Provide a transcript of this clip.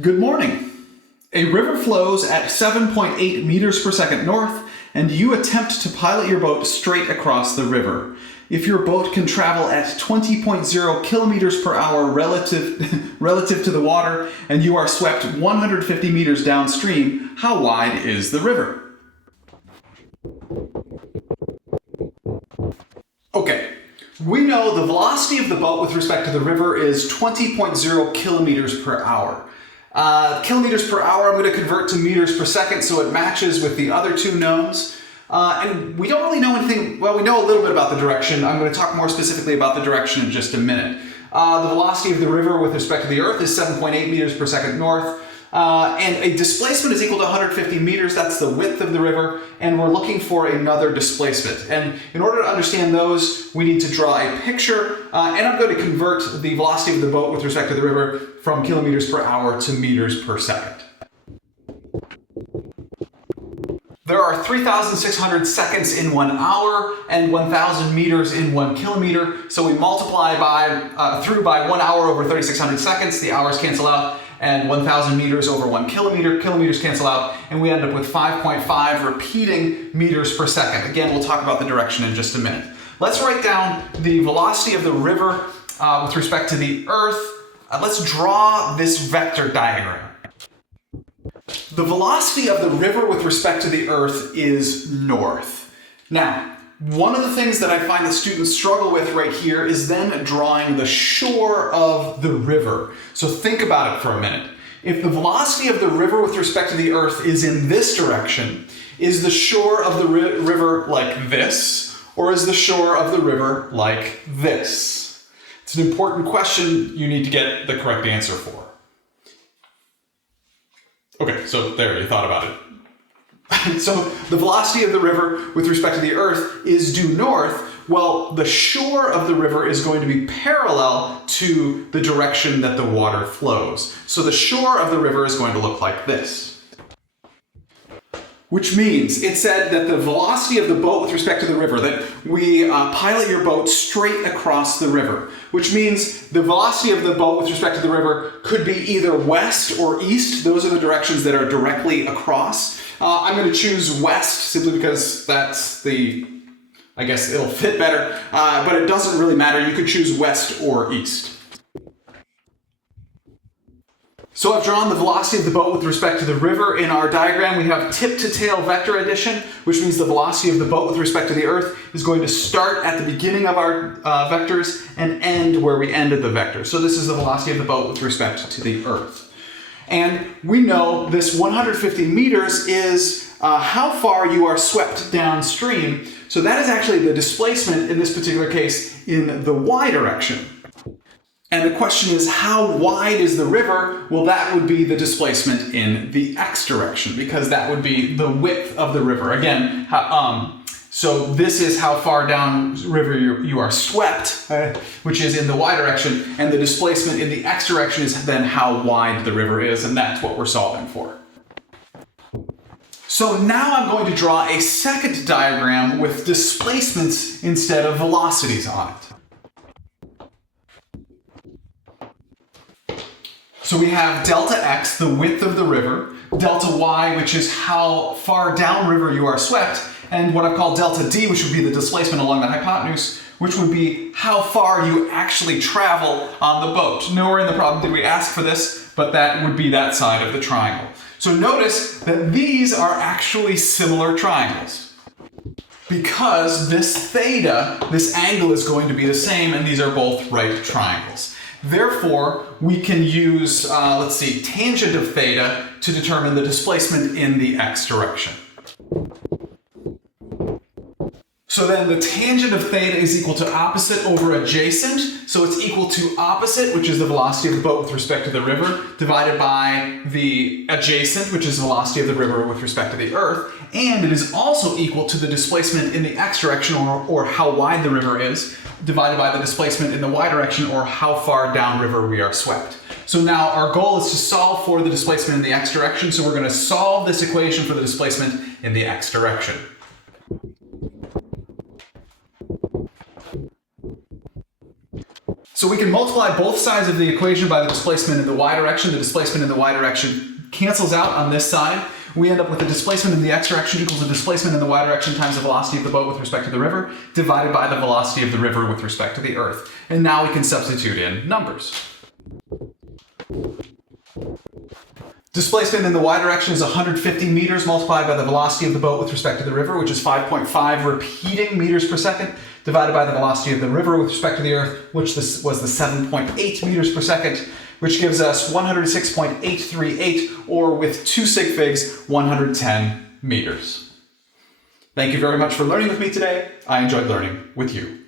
Good morning. A river flows at 7.8 meters per second north, and you attempt to pilot your boat straight across the river. If your boat can travel at 20.0 kilometers per hour relative to the water, and you are swept 150 meters downstream, how wide is the river? Okay, we know the velocity of the boat with respect to the river is 20.0 kilometers per hour. Kilometers per hour, I'm going to convert to meters per second so it matches with the other two knowns. And we don't really know anything, well, we know a little bit about the direction. I'm going to talk more specifically about the direction in just a minute. The velocity of the river with respect to the Earth is 7.8 meters per second north. And a displacement is equal to 150 meters, that's the width of the river, and we're looking for another displacement. And in order to understand those, we need to draw a picture, and I'm going to convert the velocity of the boat with respect to the river from kilometers per hour to meters per second. There are 3,600 seconds in 1 hour and 1,000 meters in 1 kilometer, so we multiply through by 1 hour over 3,600 seconds, the hours cancel out, and 1,000 meters over 1 kilometer, kilometers cancel out, and we end up with 5.5 repeating meters per second. Again, we'll talk about the direction in just a minute. Let's write down the velocity of the river with respect to the Earth. Let's draw this vector diagram. The velocity of the river with respect to the Earth is north. Now, one of the things that I find that students struggle with right here is then drawing the shore of the river. So think about it for a minute. If the velocity of the river with respect to the Earth is in this direction, is the shore of the river like this, or is the shore of the river like this? It's an important question you need to get the correct answer for. Okay, so there, you thought about it. So the velocity of the river with respect to the Earth is due north. Well, the shore of the river is going to be parallel to the direction that the water flows. So the shore of the river is going to look like this. Which means it said that the velocity of the boat with respect to the river, that we pilot your boat straight across the river, which means the velocity of the boat with respect to the river could be either west or east. Those are the directions that are directly across. I'm going to choose west simply because that's I guess it'll fit better, but it doesn't really matter. You could choose west or east. So I've drawn the velocity of the boat with respect to the river. In our diagram, we have tip-to-tail vector addition, which means the velocity of the boat with respect to the Earth is going to start at the beginning of our vectors and end where we ended the vector. So this is the velocity of the boat with respect to the Earth. And we know this 150 meters is how far you are swept downstream. So that is actually the displacement in this particular case in the y direction. And the question is, how wide is the river? Well, that would be the displacement in the x direction, because that would be the width of the river. Again, so this is how far down river you are swept, which is in the y direction, and the displacement in the x direction is then how wide the river is, and that's what we're solving for. So now I'm going to draw a second diagram with displacements instead of velocities on it. So we have delta x, the width of the river, delta y, which is how far downriver you are swept, and what I've called delta d, which would be the displacement along the hypotenuse, which would be how far you actually travel on the boat. Nowhere in the problem did we ask for this, but that would be that side of the triangle. So notice that these are actually similar triangles, because this theta, this angle, is going to be the same, and these are both right triangles. Therefore, we can use, tangent of theta to determine the displacement in the x direction. So then the tangent of theta is equal to opposite over adjacent. So it's equal to opposite, which is the velocity of the boat with respect to the river, divided by the adjacent, which is the velocity of the river with respect to the Earth. And it is also equal to the displacement in the x direction, or how wide the river is, divided by the displacement in the y direction, or how far downriver we are swept. So now our goal is to solve for the displacement in the x direction. So we're going to solve this equation for the displacement in the x direction. So we can multiply both sides of the equation by the displacement in the y direction. The displacement in the y direction cancels out on this side. We end up with the displacement in the x direction equals the displacement in the y direction times the velocity of the boat with respect to the river, divided by the velocity of the river with respect to the earth. And now we can substitute in numbers. Displacement in the y direction is 150 meters multiplied by the velocity of the boat with respect to the river, which is 5.5 repeating meters per second, divided by the velocity of the river with respect to the earth, which was the 7.8 meters per second, which gives us 106.838, or with 2 sig figs, 110 meters. Thank you very much for learning with me today. I enjoyed learning with you.